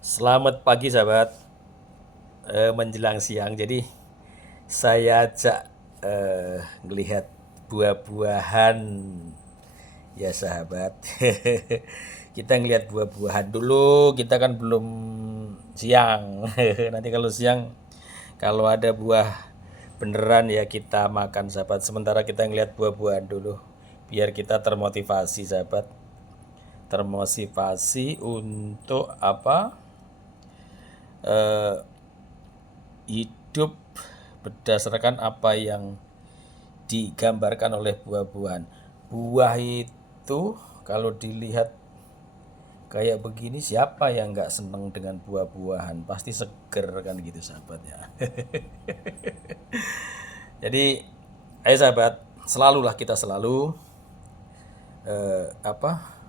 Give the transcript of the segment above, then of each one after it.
Selamat pagi sahabat. Menjelang siang, jadi saya ajak ngelihat buah-buahan ya sahabat. Kita ngelihat buah-buahan dulu, kita kan belum siang. Nanti kalau siang, kalau ada buah beneran ya kita makan sahabat. Sementara kita ngelihat buah-buahan dulu, biar kita termotivasi sahabat. Termotivasi untuk apa? eh, Hidup berdasarkan apa yang digambarkan oleh buah-buahan. Buah itu kalau dilihat kayak begini, siapa yang nggak seneng dengan buah-buahan? Pasti seger kan gitu sahabat ya. Jadi ayo sahabat, selalulah kita selalu apa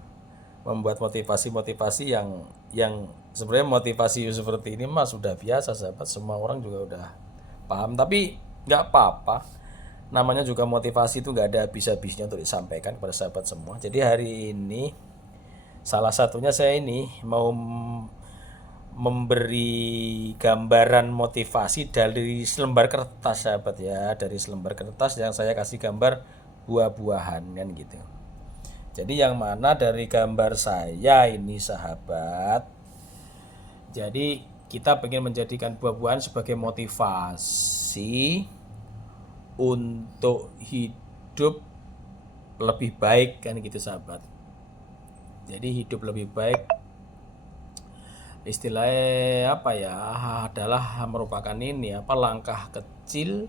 membuat motivasi-motivasi yang sebenarnya motivasi seperti ini mah sudah biasa sahabat, semua orang juga udah paham, tapi nggak apa-apa, namanya juga motivasi itu nggak ada habis-habisnya untuk disampaikan kepada sahabat semua. Jadi hari ini salah satunya saya ini mau memberi gambaran motivasi dari selembar kertas sahabat ya, dari selembar kertas yang saya kasih gambar buah-buahan kan gitu. Jadi yang mana dari gambar saya ini sahabat, jadi kita pengen menjadikan buah-buahan sebagai motivasi untuk hidup lebih baik kan gitu sahabat. Jadi hidup lebih baik istilahnya apa ya, adalah merupakan ini apa, langkah kecil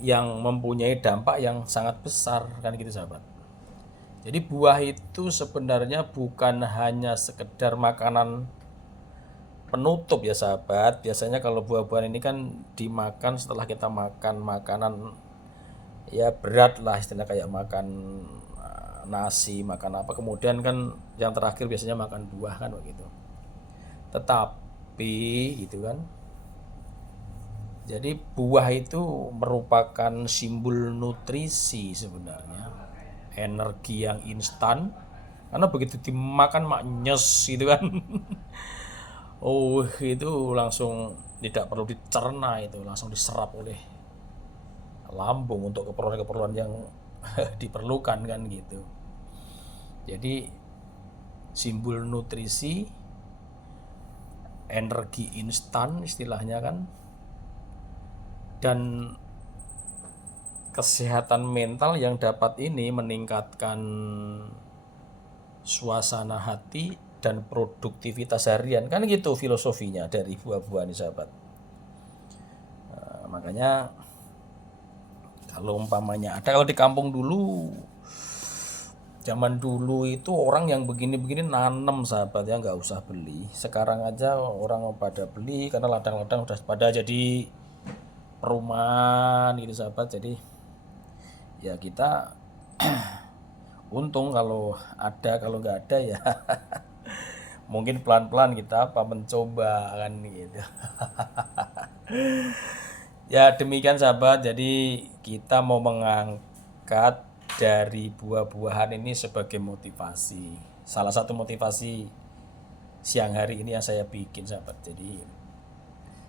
yang mempunyai dampak yang sangat besar kan gitu sahabat. Jadi buah itu sebenarnya bukan hanya sekedar makanan penutup ya sahabat. Biasanya kalau buah-buahan ini kan dimakan setelah kita makan makanan ya berat lah, istilah kayak makan nasi, makan apa. Kemudian kan yang terakhir biasanya makan buah kan begitu. Tetapi gitu kan. Jadi buah itu merupakan simbol nutrisi sebenarnya. Energi yang instan, karena begitu dimakan maknyes gitu kan. Oh, itu langsung tidak perlu dicerna, itu langsung diserap oleh lambung untuk keperluan-keperluan yang diperlukan kan gitu. Jadi simbol nutrisi, energi instan istilahnya kan, dan kesehatan mental yang dapat ini meningkatkan suasana hati dan produktivitas harian kan gitu filosofinya dari buah-buahan ini sahabat. Makanya kalau umpamanya ada, kalau di kampung dulu, zaman dulu itu orang yang begini-begini nanem sahabat ya, nggak usah beli. Sekarang aja orang pada beli karena ladang-ladang udah pada jadi perumahan gitu sahabat. Jadi ya kita untung kalau ada, kalau nggak ada ya mungkin pelan-pelan kita apa mencoba kan gitu. Ya demikian sahabat, jadi kita mau mengangkat dari buah-buahan ini sebagai motivasi. Salah satu motivasi siang hari ini yang saya bikin sahabat. Jadi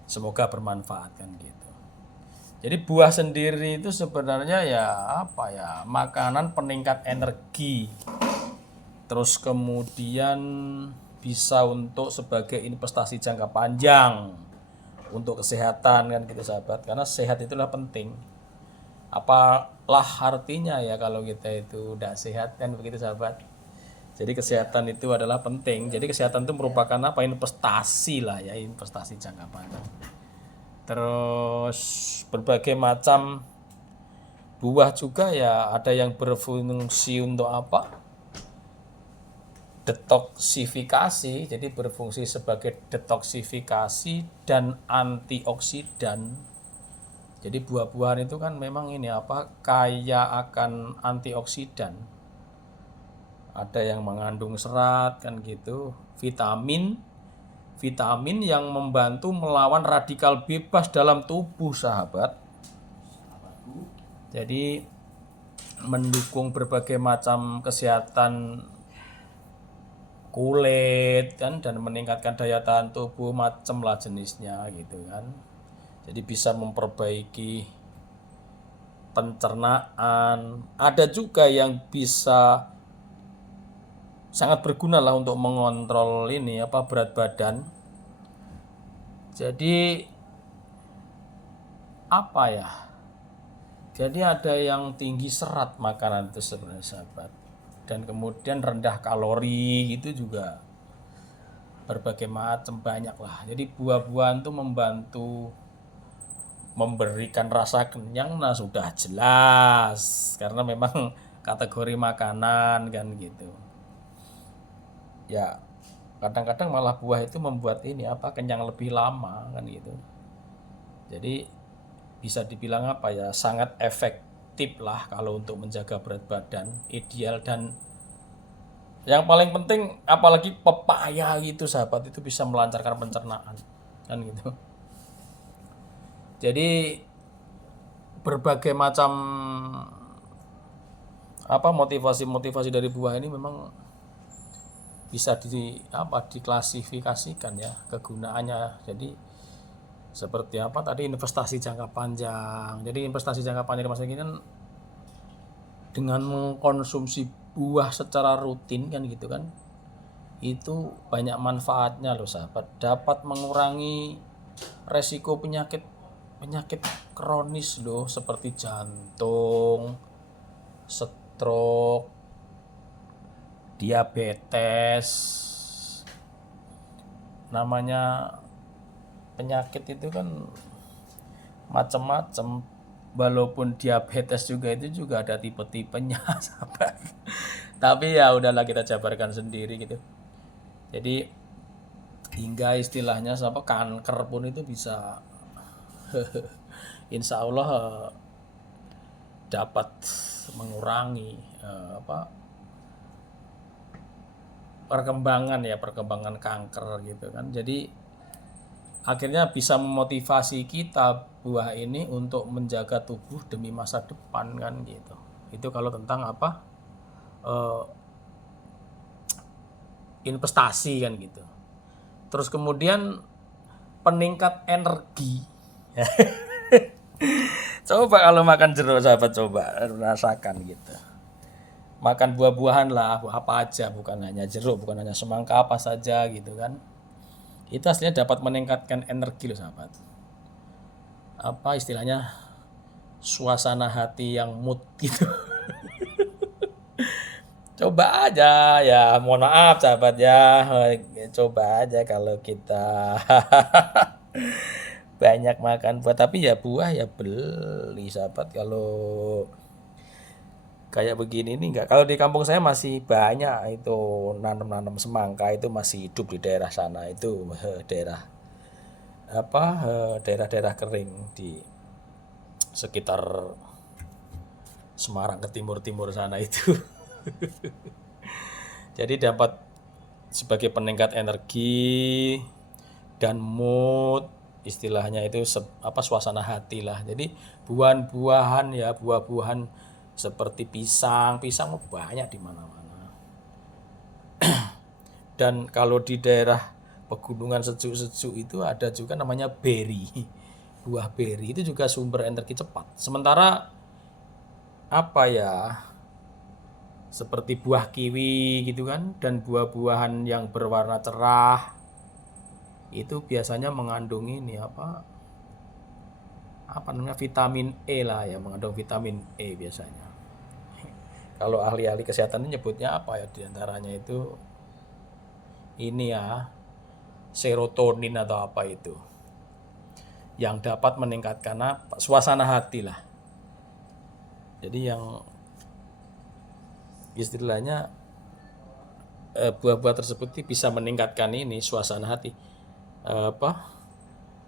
semoga bermanfaat kan gitu. Jadi buah sendiri itu sebenarnya ya apa ya, makanan peningkat energi. Terus kemudian bisa untuk sebagai investasi jangka panjang untuk kesehatan kan gitu sahabat, karena sehat itulah penting. Apalah artinya ya kalau kita itu udah sehat kan begitu sahabat. Jadi kesehatan itu adalah penting. Jadi kesehatan itu merupakan apa, investasi lah ya, investasi jangka panjang. Terus berbagai macam buah juga ya, ada yang berfungsi untuk apa, detoksifikasi, jadi berfungsi sebagai detoksifikasi dan antioksidan. Jadi buah-buahan itu kan memang ini apa, kaya akan antioksidan. Ada yang mengandung serat kan gitu, vitamin, vitamin yang membantu melawan radikal bebas dalam tubuh sahabat. Jadi mendukung berbagai macam kesehatan kulit kan, dan meningkatkan daya tahan tubuh, macem lah jenisnya gitu kan. Jadi bisa memperbaiki pencernaan. Ada juga yang bisa sangat berguna lah untuk mengontrol ini apa berat badan. Jadi apa ya? Jadi ada yang tinggi serat makanan itu sebenarnya sahabat. Dan kemudian rendah kalori itu juga berbagai macam banyak lah. Jadi buah-buahan itu membantu memberikan rasa kenyang, nah sudah jelas karena memang kategori makanan kan gitu. Ya kadang-kadang malah buah itu membuat ini apa kenyang lebih lama kan gitu. Jadi bisa dibilang apa ya, sangat efektif lah kalau untuk menjaga berat badan, ideal. Dan yang paling penting apalagi pepaya gitu sahabat, itu bisa melancarkan pencernaan kan gitu. Jadi berbagai macam apa motivasi dari buah ini memang bisa diklasifikasikan ya kegunaannya. Jadi seperti apa tadi, investasi jangka panjang. Jadi investasi jangka panjang di masa ini kan dengan mengkonsumsi buah secara rutin kan gitu kan, itu banyak manfaatnya loh sahabat. Dapat mengurangi resiko penyakit kronis loh, seperti jantung, stroke, diabetes. Namanya penyakit itu kan macam-macam, walaupun diabetes itu juga ada tipe-tipenya sahabat. Tapi ya udahlah, kita jabarkan sendiri gitu. Jadi hingga istilahnya kanker pun itu bisa insya Allah dapat mengurangi perkembangan kanker gitu kan. Jadi akhirnya bisa memotivasi kita buah ini untuk menjaga tubuh demi masa depan kan gitu. Itu kalau tentang investasi kan gitu. Terus kemudian peningkat energi. Coba kalau makan jeruk sahabat, coba rasakan gitu. Makan buah-buahan lah, apa aja, bukan hanya jeruk, bukan hanya semangka, apa saja gitu kan. Itu aslinya dapat meningkatkan energi loh sahabat. Apa istilahnya, suasana hati yang mood gitu. Coba aja ya, mohon maaf sahabat ya, coba aja kalau kita banyak makan buah. Tapi ya buah ya beli sahabat. Kalau kayak begini nih enggak. Kalau di kampung saya masih banyak itu nanam semangka, itu masih hidup di daerah sana. Itu daerah-daerah kering di sekitar Semarang ke timur sana itu. Jadi dapat sebagai peningkat energi dan mood, istilahnya itu suasana hati lah. Jadi buah-buahan seperti pisang banyak di mana-mana. Dan kalau di daerah pegunungan sejuk-sejuk itu ada juga namanya beri. Buah beri itu juga sumber energi cepat. Sementara seperti buah kiwi gitu kan, dan buah-buahan yang berwarna cerah itu biasanya mengandung ini vitamin E lah ya, mengandung vitamin E biasanya. Kalau ahli-ahli kesehatan nyebutnya diantaranya itu ini ya, serotonin atau apa itu, yang dapat meningkatkan suasana hati lah. Jadi yang istilahnya buah-buah tersebut bisa meningkatkan ini suasana hati.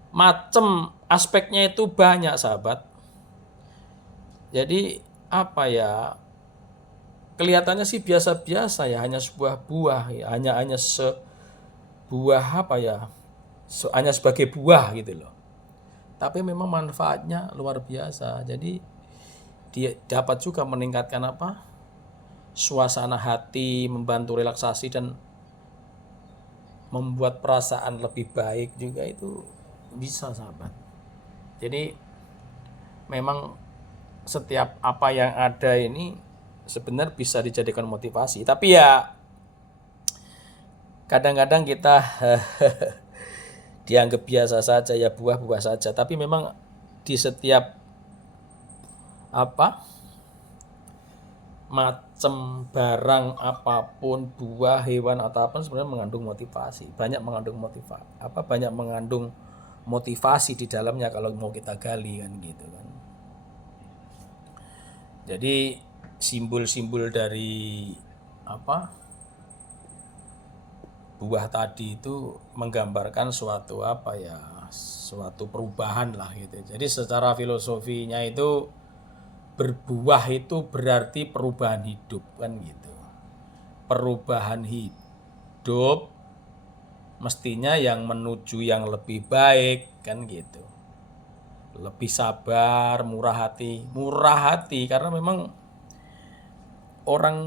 Macem aspeknya itu banyak sahabat. Jadi kelihatannya sih biasa-biasa ya, hanya sebuah buah ya, hanya sebuah hanya sebagai buah gitu loh. Tapi memang manfaatnya luar biasa. Jadi dia dapat juga meningkatkan suasana hati, membantu relaksasi, dan membuat perasaan lebih baik juga itu bisa, sahabat. Jadi memang setiap apa yang ada ini sebenarnya bisa dijadikan motivasi. Tapi ya kadang-kadang kita dianggap biasa saja, ya buah-buah saja. Tapi memang di setiap apa macam barang apapun, buah, hewan atau apa sebenarnya mengandung motivasi. Banyak mengandung motivasi di dalamnya kalau mau kita gali kan gitu kan. Jadi simbol-simbol dari apa buah tadi itu menggambarkan suatu suatu perubahan lah gitu. Jadi secara filosofinya itu berbuah itu berarti perubahan hidup kan gitu. Perubahan hidup mestinya yang menuju yang lebih baik kan gitu. Lebih sabar, murah hati karena memang orang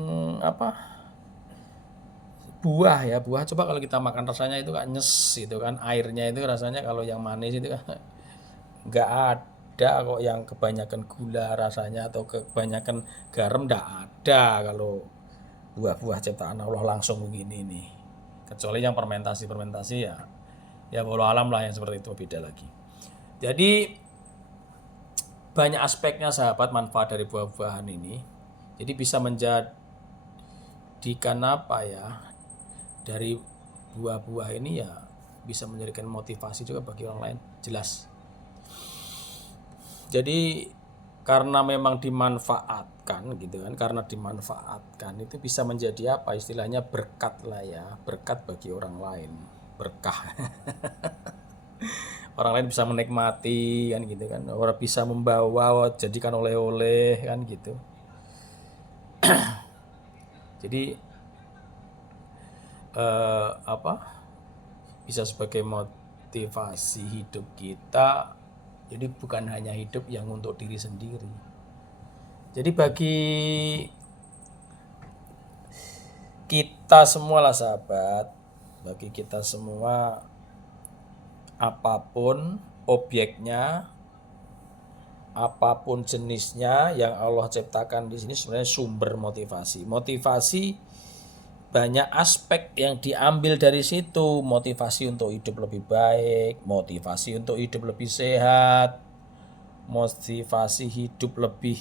buah coba kalau kita makan rasanya itu kan nyes itu kan, airnya itu rasanya kalau yang manis itu kan nggak ada kok yang kebanyakan gula rasanya atau kebanyakan garam, nggak ada kalau buah-buah ciptaan Allah langsung begini nih, kecuali yang fermentasi ya walau alam lah yang seperti itu beda lagi. Jadi banyak aspeknya sahabat manfaat dari buah-buahan ini. Jadi bisa menjadikan dari buah-buah ini ya bisa menjadikan motivasi juga bagi orang lain, jelas. Jadi karena memang dimanfaatkan gitu kan, karena dimanfaatkan itu bisa menjadi istilahnya berkat lah ya, berkat bagi orang lain, berkah. Orang lain bisa menikmati kan gitu kan, orang bisa membawa jadikan oleh-oleh kan gitu. Jadi bisa sebagai motivasi hidup kita. Jadi bukan hanya hidup yang untuk diri sendiri. Jadi bagi kita semua lah sahabat, bagi kita semua apapun objeknya, apapun jenisnya yang Allah ciptakan di sini sebenarnya sumber motivasi. Motivasi banyak aspek yang diambil dari situ, motivasi untuk hidup lebih baik, motivasi untuk hidup lebih sehat, motivasi hidup lebih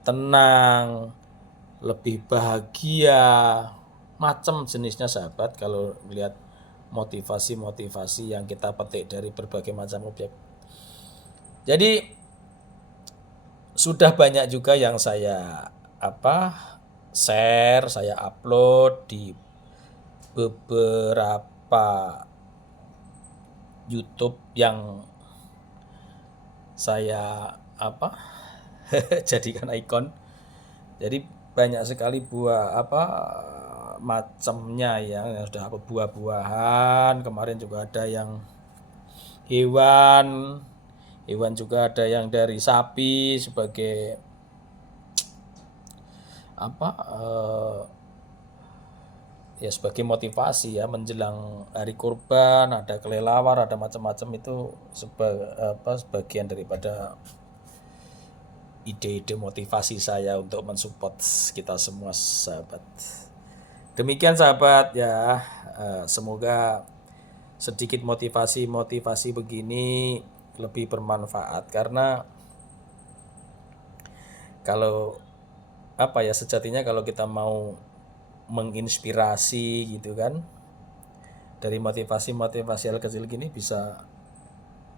tenang, lebih bahagia, macam jenisnya sahabat kalau lihat motivasi-motivasi yang kita petik dari berbagai macam objek. Jadi sudah banyak juga yang saya share, saya upload di beberapa YouTube yang saya jadikan ikon. Jadi banyak sekali buah macamnya yang sudah buah-buahan. Kemarin juga ada yang hewan juga ada yang dari sapi sebagai sebagai motivasi ya menjelang hari kurban, ada kelelawar, ada macam-macam itu sebagian daripada ide-ide motivasi saya untuk mensupport kita semua sahabat. Demikian sahabat ya, semoga sedikit motivasi begini lebih bermanfaat karena kalau sejatinya kalau kita mau menginspirasi gitu kan dari motivasi hal kecil gini bisa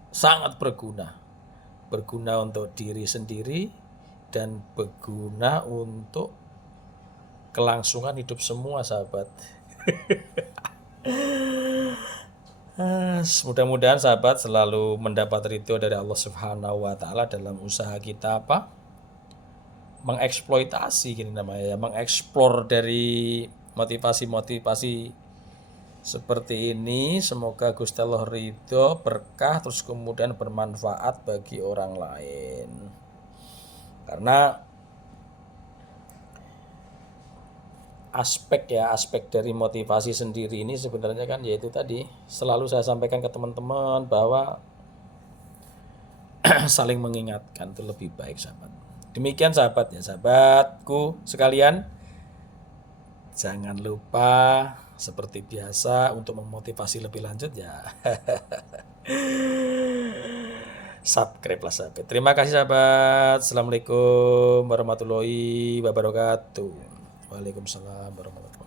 sangat berguna untuk diri sendiri dan berguna untuk kelangsungan hidup semua sahabat. Mudah-mudahan sahabat selalu mendapat ridho dari Allah Subhanahu wa taala dalam usaha kita mengeksploitasi gini namanya ya, mengeksplor dari motivasi seperti ini. Semoga Gusti Allah ridho, berkah, terus kemudian bermanfaat bagi orang lain. Karena aspek dari motivasi sendiri ini sebenarnya kan yaitu tadi selalu saya sampaikan ke teman-teman bahwa saling mengingatkan itu lebih baik sahabat. Demikian sahabat ya, sahabatku sekalian, jangan lupa seperti biasa untuk memotivasi lebih lanjut ya. Subscribe lah sahabat. Terima kasih sahabat. Assalamualaikum warahmatullahi wabarakatuh. Waalaikumsalam warahmatullahi wabarakatuh.